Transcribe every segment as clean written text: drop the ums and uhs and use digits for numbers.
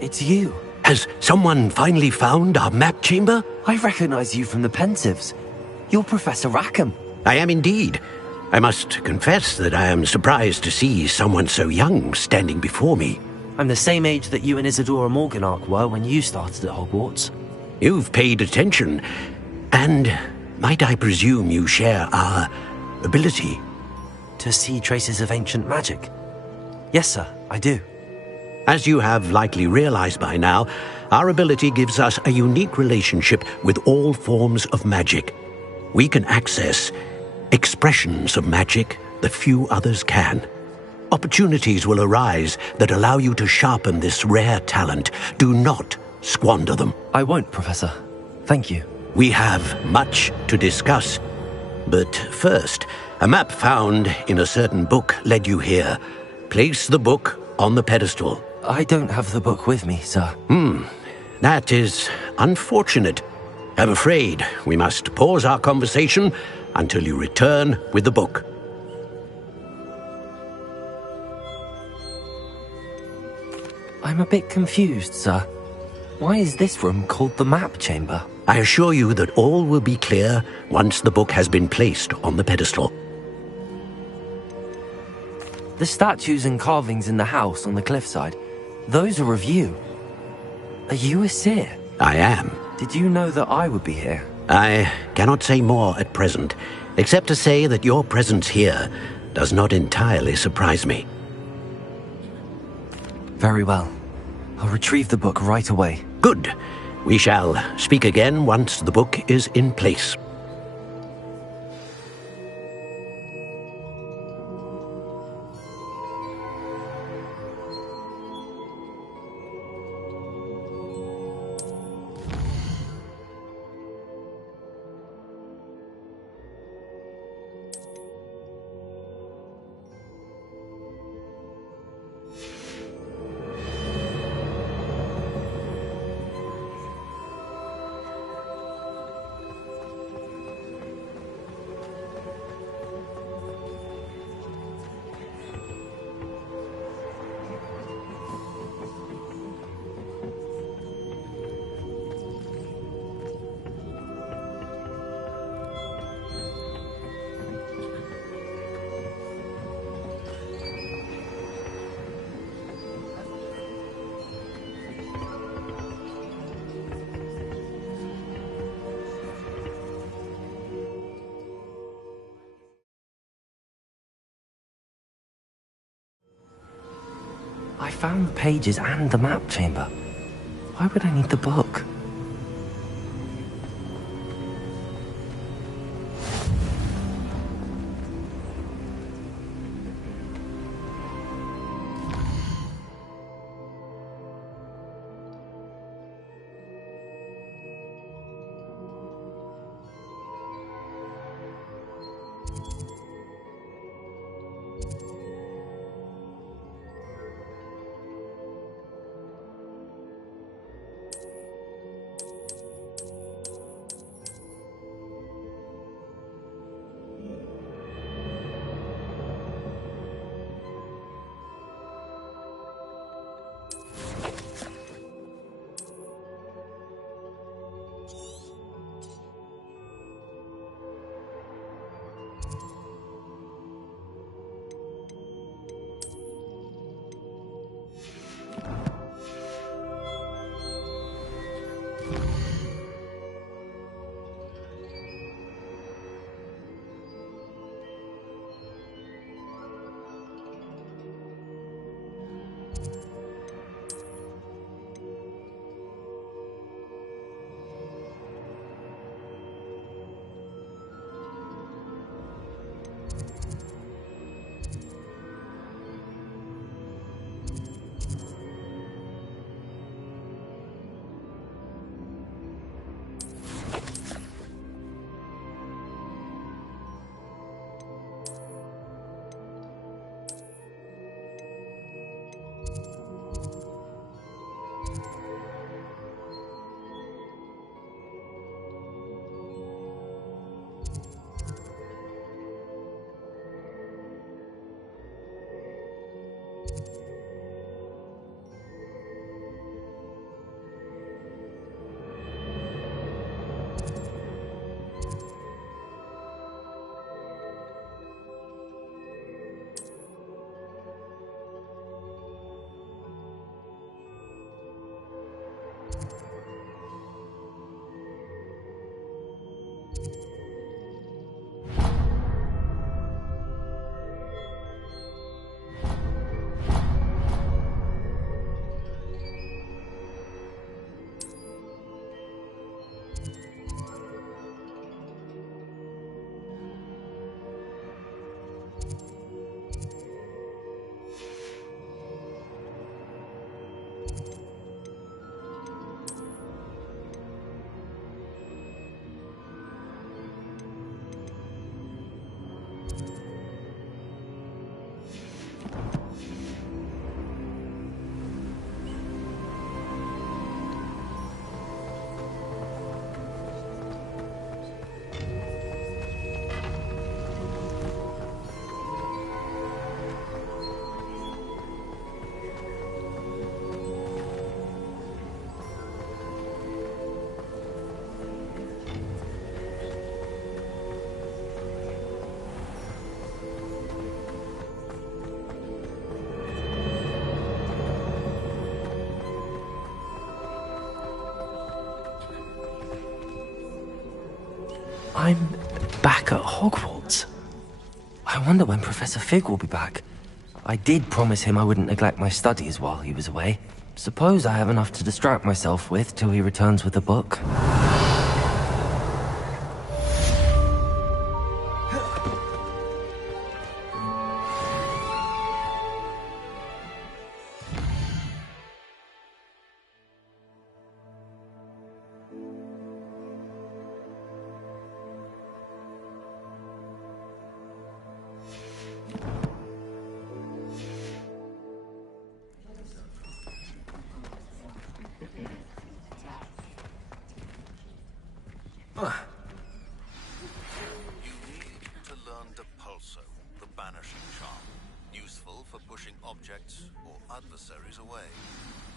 it's you. Has someone finally found our map chamber? I recognize you from the Pensives. You're Professor Rackham. I am indeed. I must confess that I am surprised to see someone so young standing before me. I'm the same age that you and Isadora Morganach were when you started at Hogwarts. You've paid attention, and might I presume you share our ability? To see traces of ancient magic? Yes, sir, I do. As you have likely realized by now, our ability gives us a unique relationship with all forms of magic. We can access expressions of magic that few others can. Opportunities will arise that allow you to sharpen this rare talent. Do not squander them. I won't, Professor. Thank you. We have much to discuss. But first, a map found in a certain book led you here. Place the book on the pedestal. I don't have the book with me, sir. That is unfortunate. I'm afraid we must pause our conversation until you return with the book. I'm a bit confused, sir. Why is this room called the map chamber? I assure you that all will be clear once the book has been placed on the pedestal. The statues and carvings in the house on the cliffside, those are of you. Are you a seer? I am. Did you know that I would be here? I cannot say more at present, except to say that your presence here does not entirely surprise me. Very well. I'll retrieve the book right away. Good. We shall speak again once the book is in place. I found the pages and the map chamber. Why would I need the book? I'm back at Hogwarts. I wonder when Professor Fig will be back. I did promise him I wouldn't neglect my studies while he was away. Suppose I have enough to distract myself with till he returns with a book. Objects or adversaries away.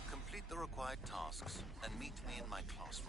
Complete the required tasks and meet me in my classroom.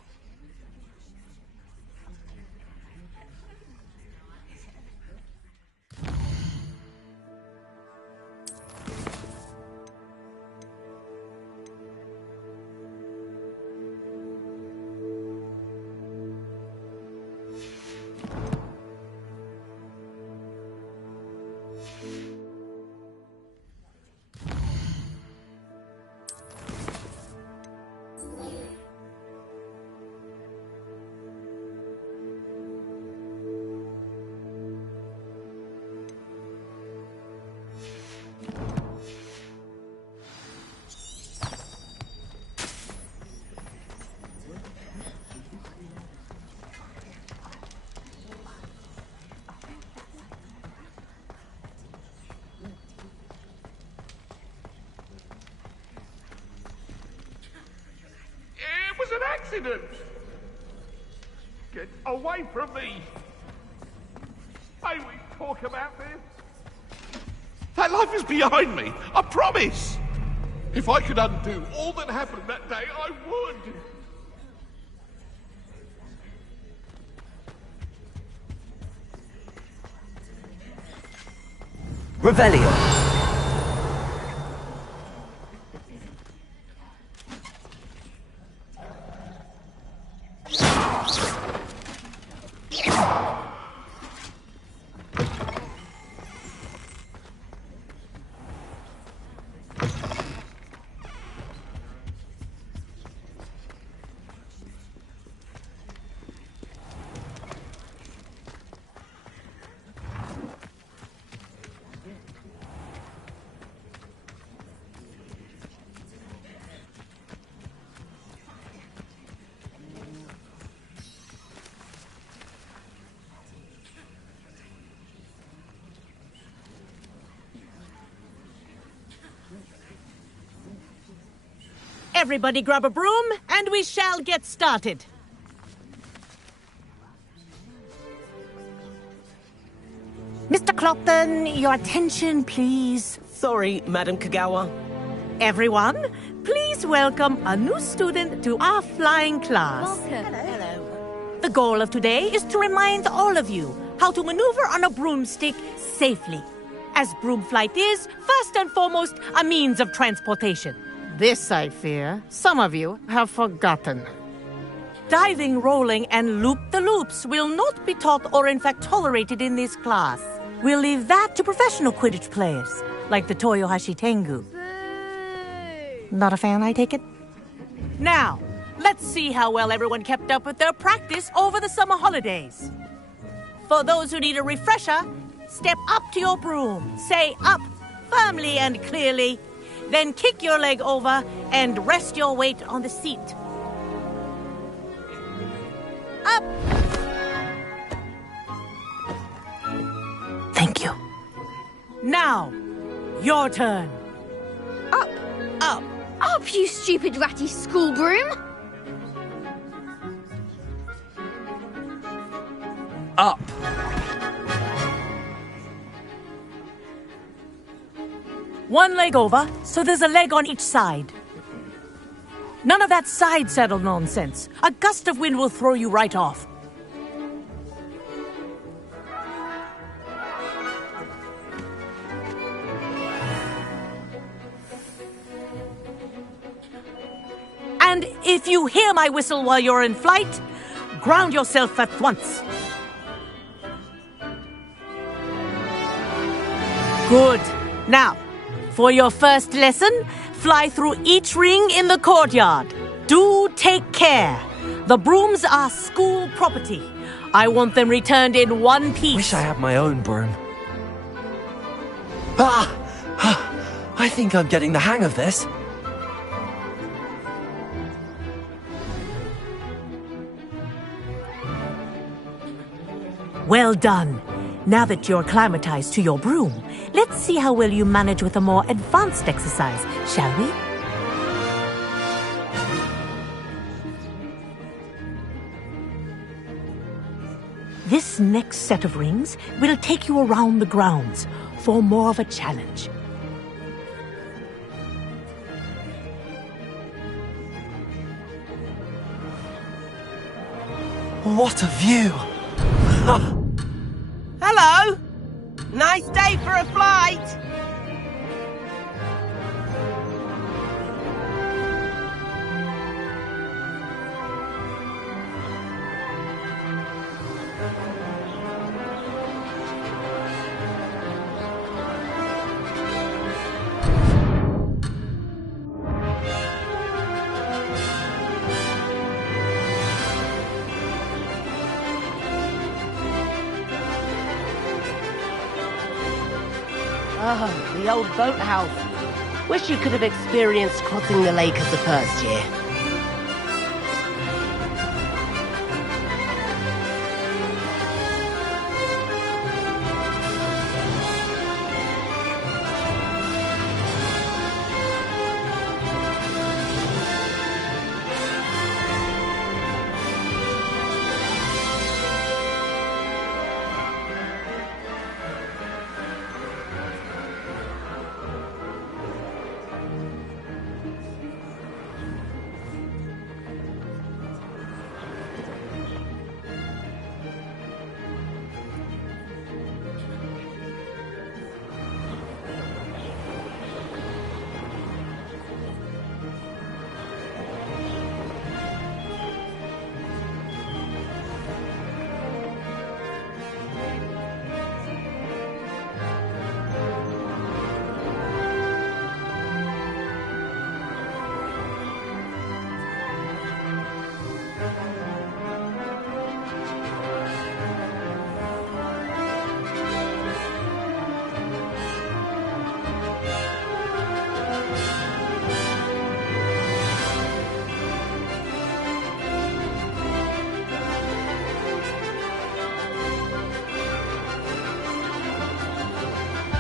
It was an accident! Get away from me! May we talk about this? That life is behind me, I promise! If I could undo all that happened that day, I would! Revelio. Everybody grab a broom, and we shall get started. Mr. Clopton, your attention, please. Sorry, Madam Kagawa. Everyone, please welcome a new student to our flying class. Welcome. Hello. The goal of today is to remind all of you how to maneuver on a broomstick safely, as broom flight is, first and foremost, a means of transportation. This, I fear, some of you have forgotten. Diving, rolling, and loop-the-loops will not be taught or in fact tolerated in this class. We'll leave that to professional Quidditch players, like the Toyohashi Tengu. Not a fan, I take it? Now, let's see how well everyone kept up with their practice over the summer holidays. For those who need a refresher, step up to your broom, say up firmly and clearly, then kick your leg over and rest your weight on the seat. Up! Thank you. Now, your turn. Up, Up. up, you stupid ratty school broom! Up. One leg over, so there's a leg on each side. None of that side saddle nonsense. A gust of wind will throw you right off. And if you hear my whistle while you're in flight, ground yourself at once. Good. Now, for your first lesson, fly through each ring in the courtyard. Do take care. The brooms are school property. I want them returned in one piece. Wish I had my own broom. I think I'm getting the hang of this. Well done. Now that you're acclimatized to your broom, let's see how well you manage with a more advanced exercise, shall we? This next set of rings will take you around the grounds for more of a challenge. What a view! Hello! Nice day for a flight! Oh, the old boathouse. Wish you could have experienced crossing the lake as the first year.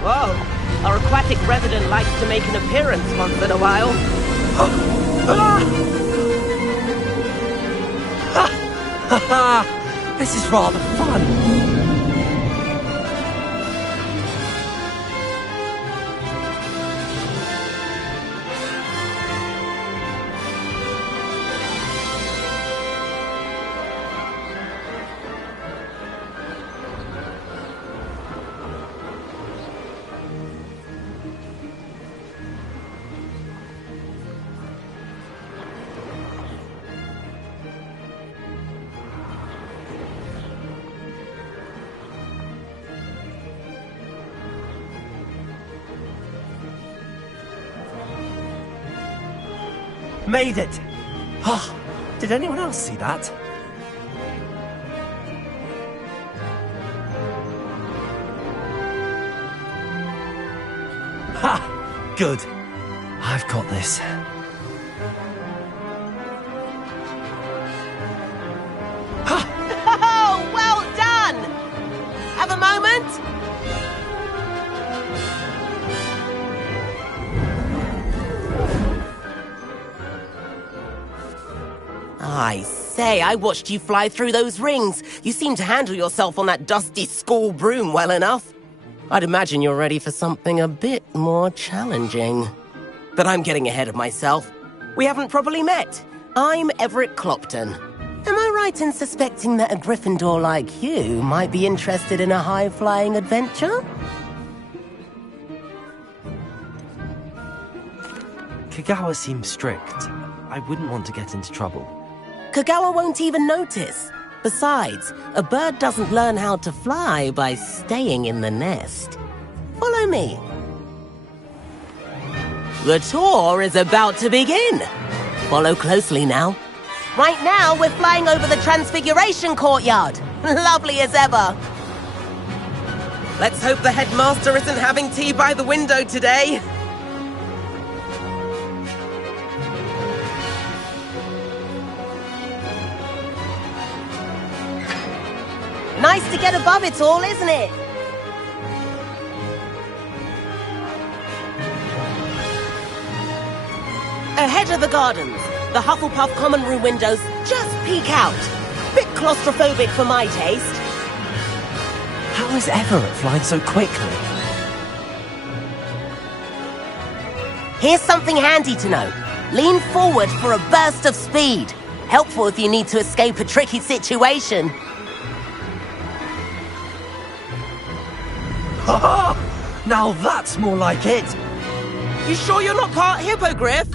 Whoa, our aquatic resident likes to make an appearance once in a while. This is rather fun. Made it! Oh, did anyone else see that? Ha! Good. I've got this. Oh, well done! Have a moment? I say, I watched you fly through those rings. You seem to handle yourself on that dusty school broom well enough. I'd imagine you're ready for something a bit more challenging. But I'm getting ahead of myself. We haven't properly met. I'm Everett Clopton. Am I right in suspecting that a Gryffindor like you might be interested in a high-flying adventure? Kagawa seems strict. I wouldn't want to get into trouble. Kagawa won't even notice. Besides, a bird doesn't learn how to fly by staying in the nest. Follow me. The tour is about to begin. Follow closely now. Right now, we're flying over the Transfiguration Courtyard. Lovely as ever. Let's hope the headmaster isn't having tea by the window today. Nice to get above it all, isn't it? Ahead of the gardens, the Hufflepuff common room windows just peek out. Bit claustrophobic for my taste. How is Everett flying so quickly? Here's something handy to know. Lean forward for a burst of speed. Helpful if you need to escape a tricky situation. Ha! Now that's more like it! You sure you're not part hippogriff?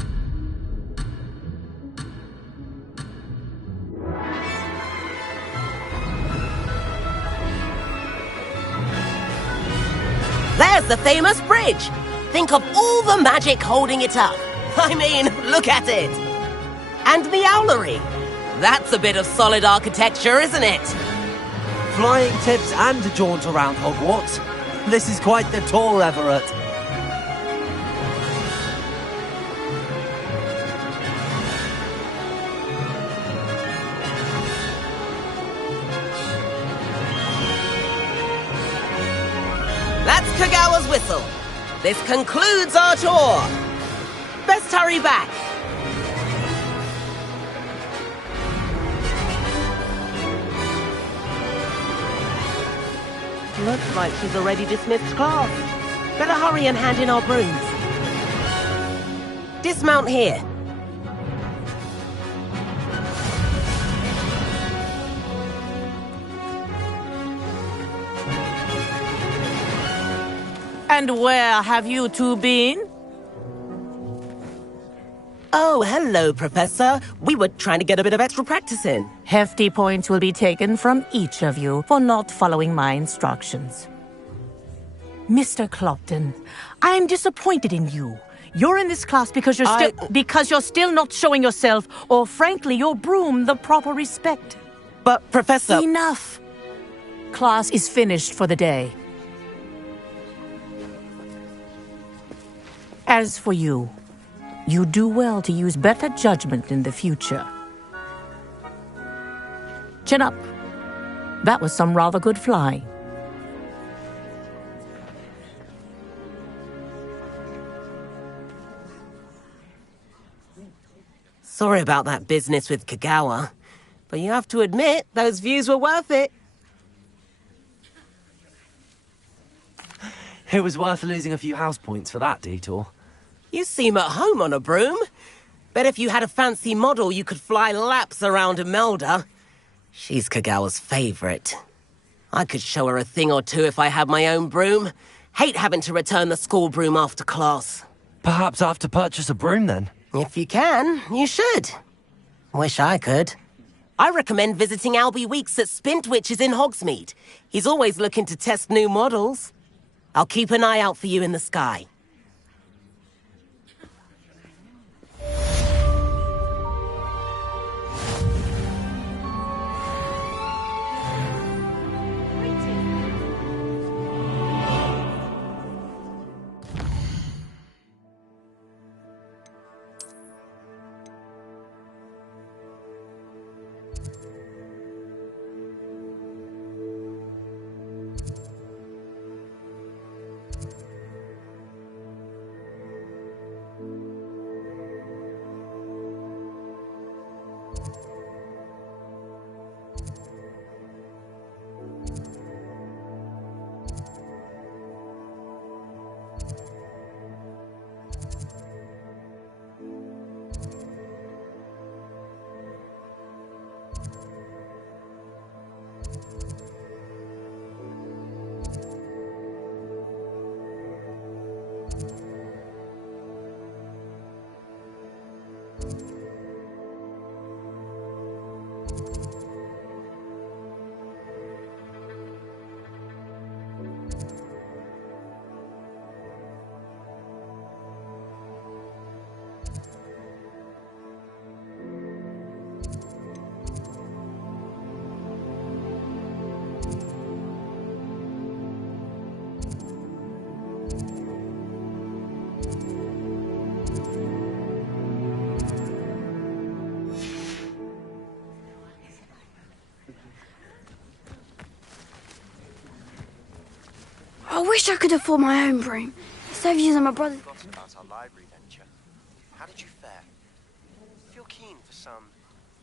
There's the famous bridge! Think of all the magic holding it up. I mean, look at it! And the owlery. That's a bit of solid architecture, isn't it? Flying tips and a jaunt around Hogwarts. This is quite the tour, Everett. That's Kagawa's whistle. This concludes our tour. Best hurry back. Looks like she's already dismissed class. Better hurry and hand in our brooms. Dismount here. And where have you two been? Oh, hello, Professor. We were trying to get a bit of extra practice in. Hefty points will be taken from each of you for not following my instructions. Mr. Clopton, I'm disappointed in you. You're in this class because you're still not showing yourself, or frankly, your broom, the proper respect. But, Professor... Enough. Class is finished for the day. As for you, you do well to use better judgment in the future. Chin up. That was some rather good flying. Sorry about that business with Kagawa, but you have to admit, those views were worth it. It was worth losing a few house points for that detour. You seem at home on a broom. Bet if you had a fancy model, you could fly laps around Imelda. She's Kagawa's favorite. I could show her a thing or two if I had my own broom. Hate having to return the school broom after class. Perhaps I have to purchase a broom then. If you can, you should. Wish I could. I recommend visiting Albie Weeks at Spintwitches in Hogsmeade. He's always looking to test new models. I'll keep an eye out for you in the sky. wish I could afford my own broom. Instead of using my brother's. About our library venture. How did you fare? Feel keen for some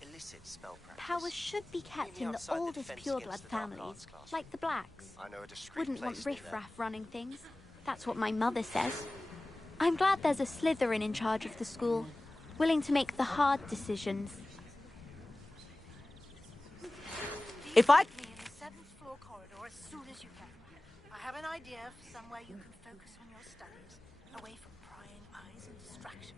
illicit spell practice? Powers should be kept in the oldest pureblood families, like the Blacks. I know a discreet Wouldn't want place near there. riffraff running things. That's what my mother says. I'm glad there's a Slytherin in charge of the school, willing to make the hard decisions. If I... Me in the 7th floor corridor as soon as you can. I have an idea for somewhere you can focus on your studies, away from prying eyes and distractions.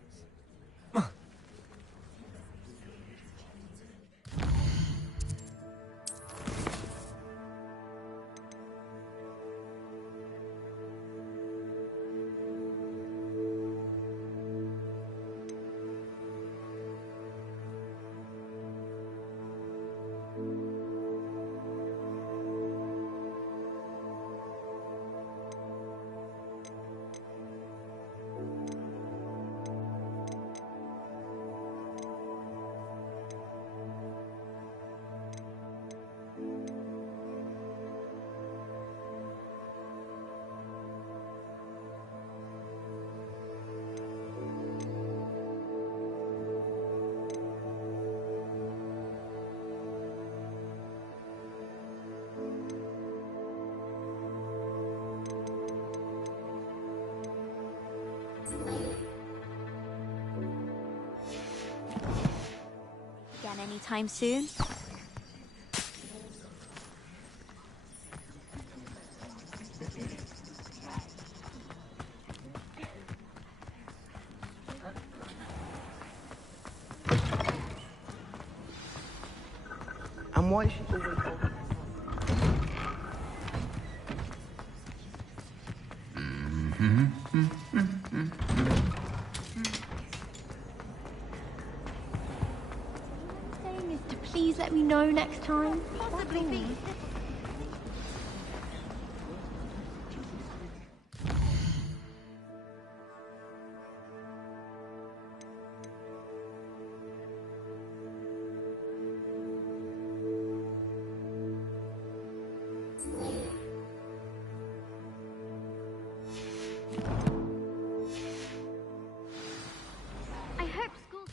Again anytime soon? And why is she always... Saying is to please let me know next time. Possibly be. I hope school...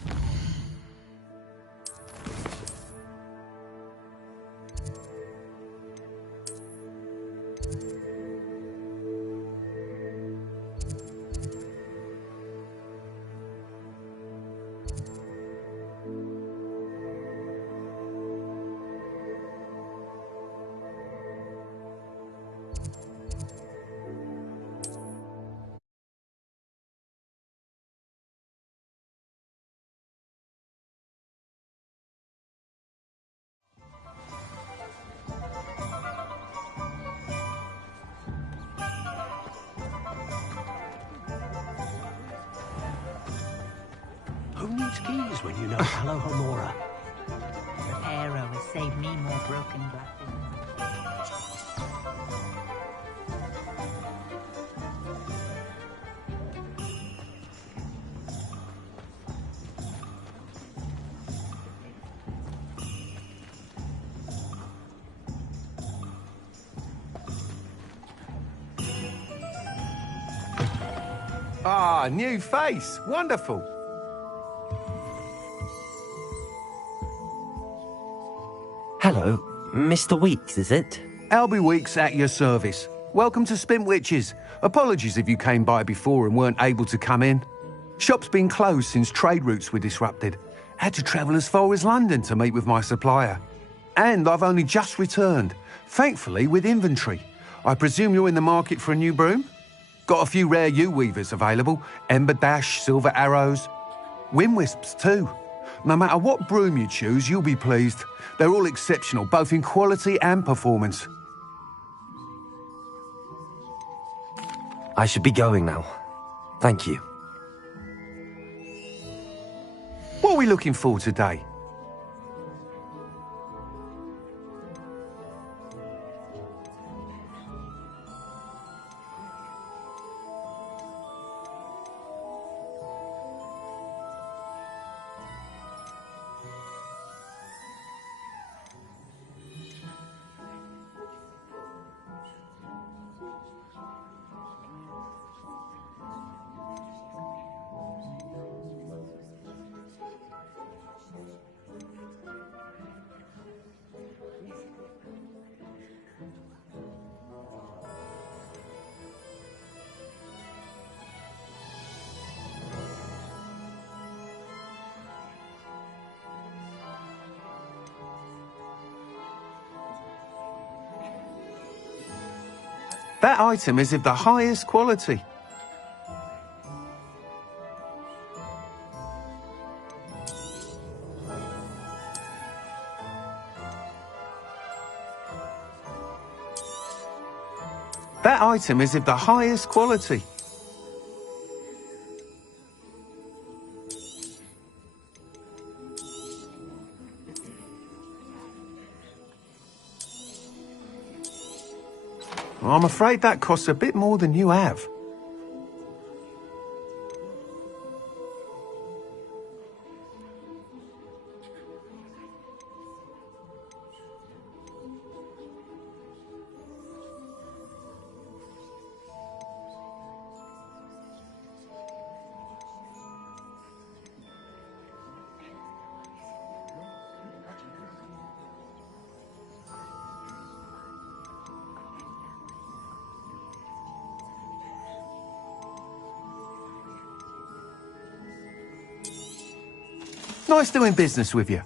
Who needs keys when you know Alohomora? The arrow has saved me more broken glasses. Ah, new face. Wonderful. Hello, Mr. Weeks, is it? Albie Weeks at your service. Welcome to Spintwitches. Apologies if you came by before and weren't able to come in. Shop's been closed since trade routes were disrupted. Had to travel as far as London to meet with my supplier. And I've only just returned, thankfully with inventory. I presume you're in the market for a new broom? Got a few rare U-weavers available, Ember Dash, Silver Arrows, Wind Wisps too. No matter what broom you choose, you'll be pleased. They're all exceptional, both in quality and performance. I should be going now. Thank you. What are we looking for today? That item is of the highest quality. That item is of the highest quality. I'm afraid that costs a bit more than you have. Nice doing business with you.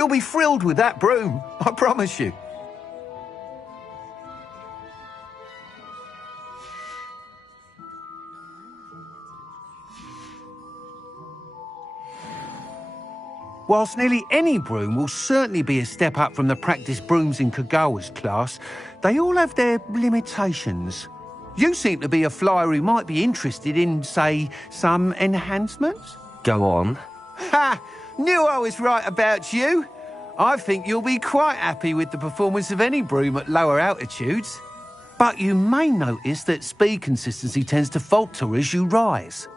You'll be thrilled with that broom, I promise you. Whilst nearly any broom will certainly be a step up from the practice brooms in Kagawa's class, they all have their limitations. You seem to be a flyer who might be interested in, say, some enhancements? Go on. Ha! Knew I was right about you. I think you'll be quite happy with the performance of any broom at lower altitudes. But you may notice that speed consistency tends to falter as you rise.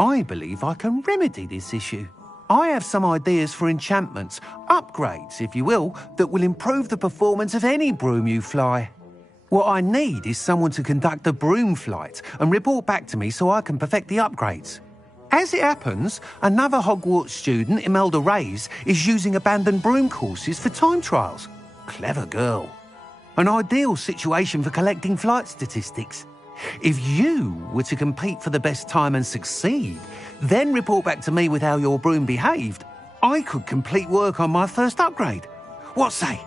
I believe I can remedy this issue. I have some ideas for enchantments, upgrades, if you will, that will improve the performance of any broom you fly. What I need is someone to conduct a broom flight and report back to me so I can perfect the upgrades. As it happens, another Hogwarts student, Imelda Reyes, is using abandoned broom courses for time trials. Clever girl. An ideal situation for collecting flight statistics. If you were to compete for the best time and succeed, then report back to me with how your broom behaved, I could complete work on my first upgrade. What say?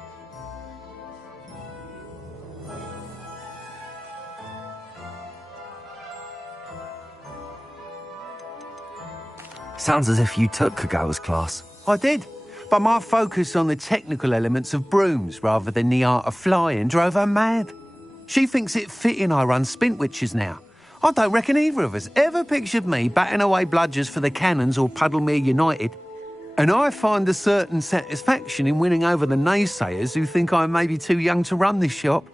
Sounds as if you took Kagawa's class. I did, but my focus on the technical elements of brooms rather than the art of flying drove her mad. She thinks it fitting I run Spintwitches now. I don't reckon either of us ever pictured me batting away bludgers for the Cannons or Puddlemere United. And I find a certain satisfaction in winning over the naysayers who think I'm maybe too young to run this shop.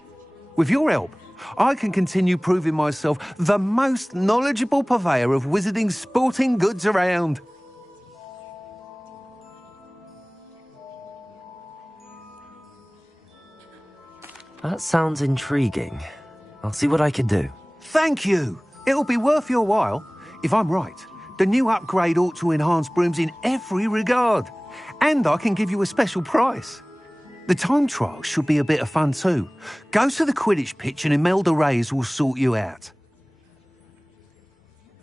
With your help, I can continue proving myself the most knowledgeable purveyor of wizarding sporting goods around. That sounds intriguing. I'll see what I can do. Thank you. It'll be worth your while. If I'm right, the new upgrade ought to enhance brooms in every regard. And I can give you a special price. The time trial should be a bit of fun too. Go to the Quidditch pitch and Imelda Reyes will sort you out.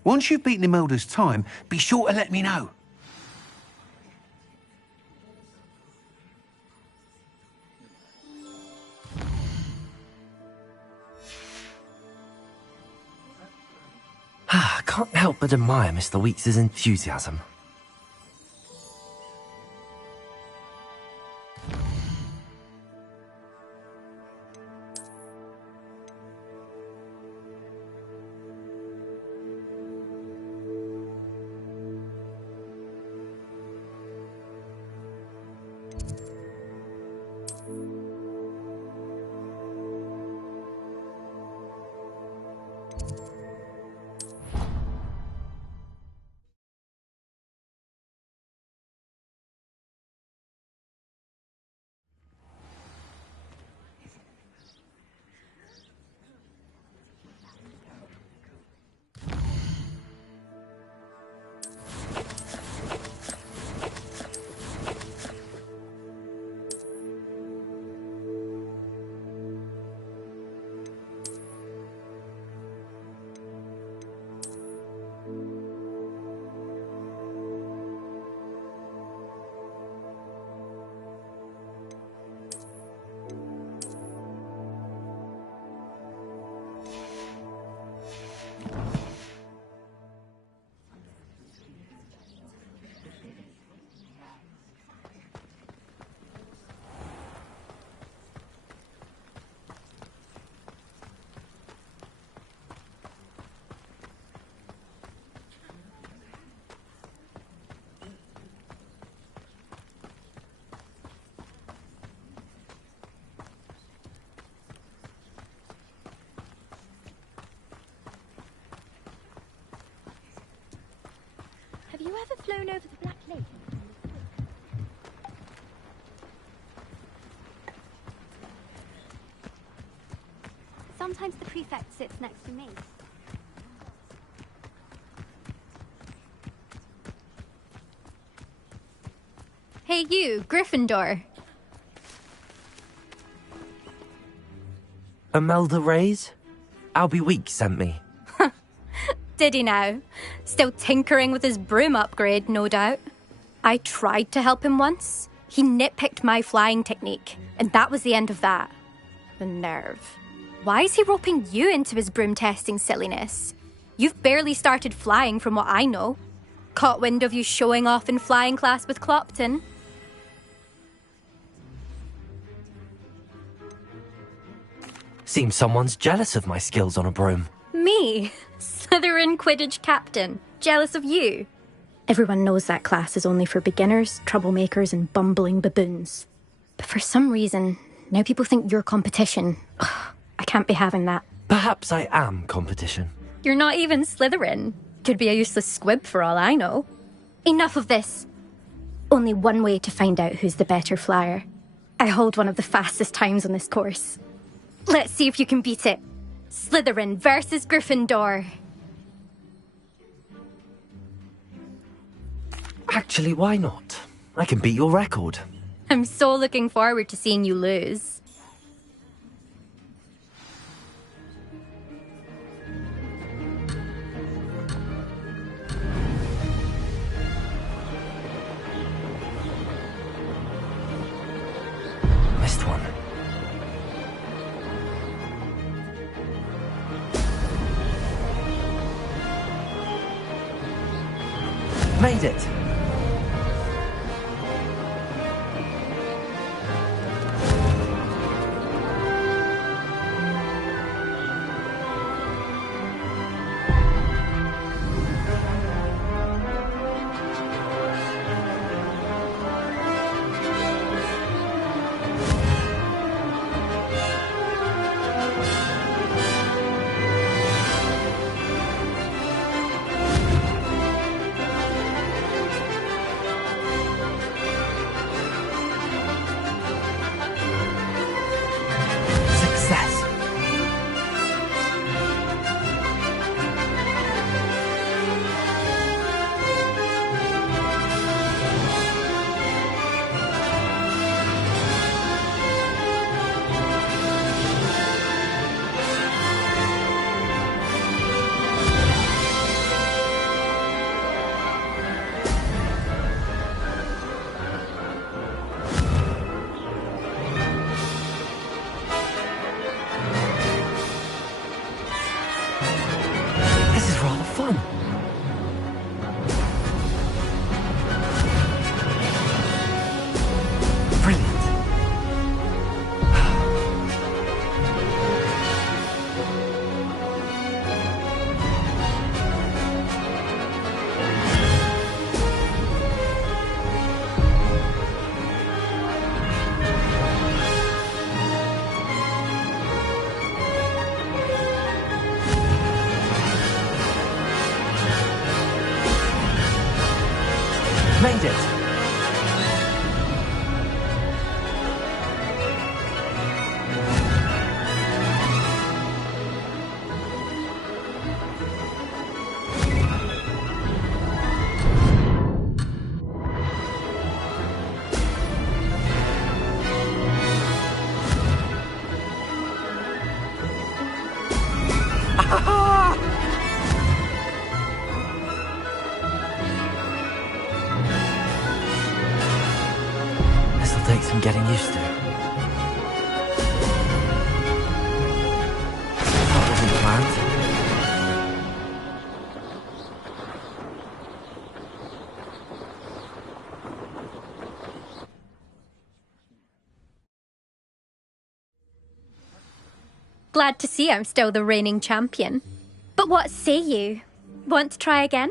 Once you've beaten Imelda's time, be sure to let me know. I can't help but admire Mr. Weekes' enthusiasm. ever flown over the Black Lake? Sometimes the prefect sits next to me. Hey you, Gryffindor. Imelda Reyes? Albie Weeks sent me. Did he now? Still tinkering with his broom upgrade, no doubt. I tried to help him once. He nitpicked my flying technique, and that was the end of that. The nerve. Why is he roping you into his broom testing silliness? You've barely started flying from what I know. Caught wind of you showing off in flying class with Clopton. Seems someone's jealous of my skills on a broom. Me? Slytherin Quidditch captain. Jealous of you? Everyone knows that class is only for beginners, troublemakers, and bumbling baboons. But for some reason, now people think you're competition. Ugh, I can't be having that. Perhaps I am competition. You're not even Slytherin. Could be a useless squib for all I know. Enough of this. Only one way to find out who's the better flyer. I hold one of the fastest times on this course. Let's see if you can beat it. Slytherin versus Gryffindor. Actually, why not? I can beat your record. I'm so looking forward to seeing you lose. Missed one. Made it! Made it! This'll take some getting used to. That wasn't planned. Glad to see I'm still the reigning champion. But what say you? Want to try again?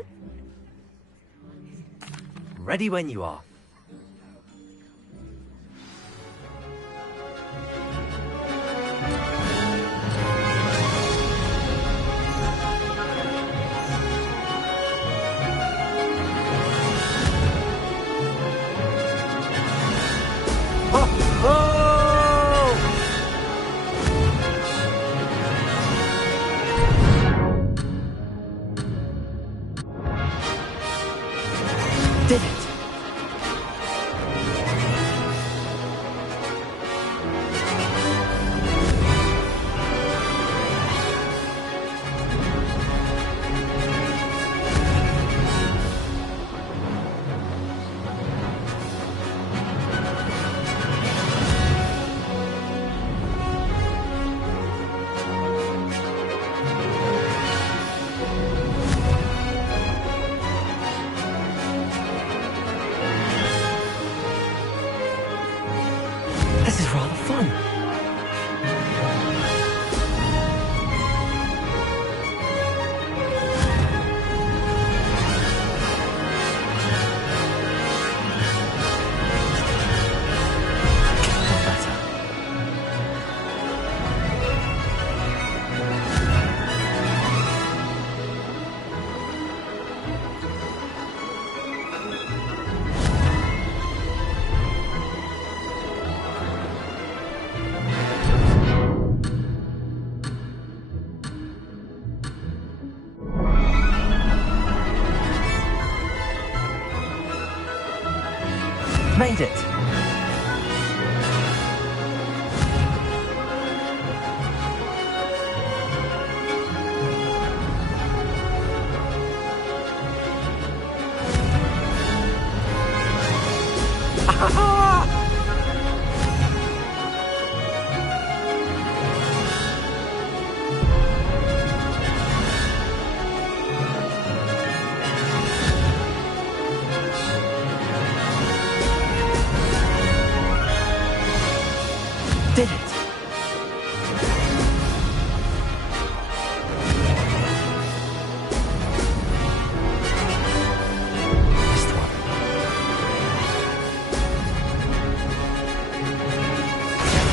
Ready when you are. Did it! This is rather fun. Made it! Did it! Missed one.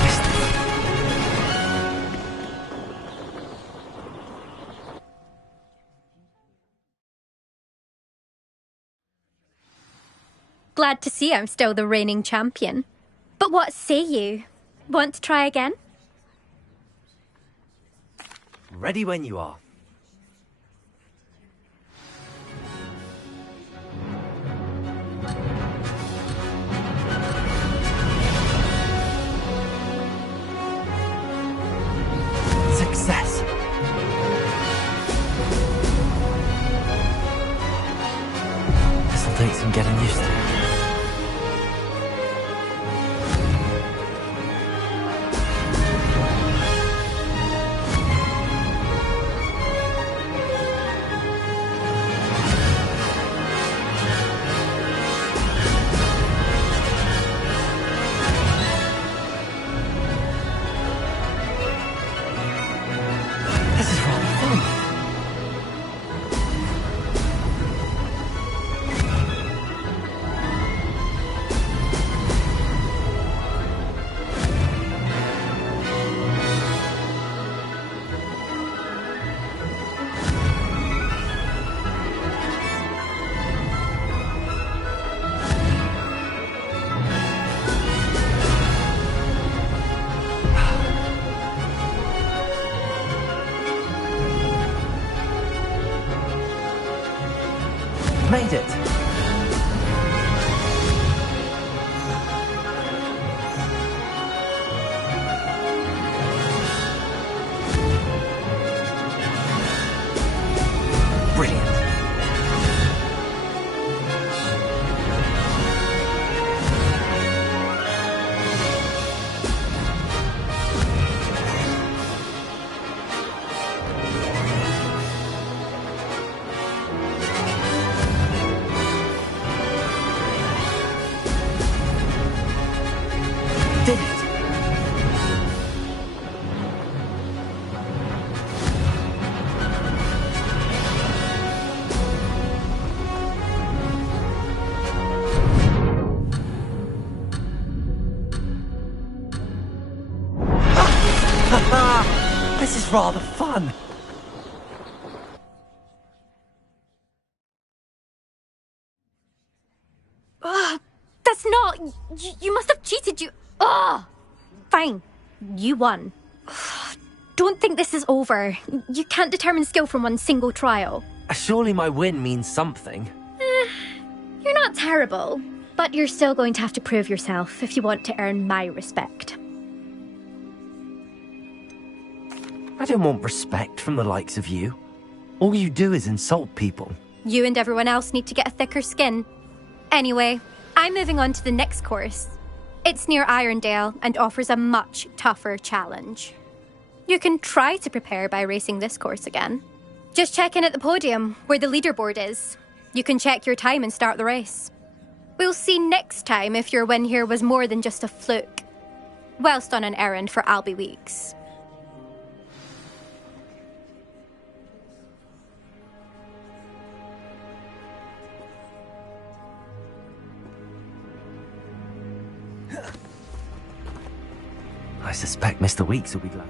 Missed it. Glad to see I'm still the reigning champion. But what say you? Want to try again? Ready when you are. Success! This'll take some getting used to. This is rather fun. Made it! Brilliant! Did it! This is rather fun. That's not... You must have cheated, you... Ugh! Fine. You won. Don't think this is over. You can't determine skill from one single trial. Surely my win means something. You're not terrible, but you're still going to have to prove yourself if you want to earn my respect. I don't want respect from the likes of you. All you do is insult people. You and everyone else need to get a thicker skin. Anyway, I'm moving on to the next course. It's near Irondale and offers a much tougher challenge. You can try to prepare by racing this course again. Just check in at the podium, where the leaderboard is. You can check your time and start the race. We'll see next time if your win here was more than just a fluke. Whilst on an errand for Albie Weeks. I suspect Mr. Weeks will be glad.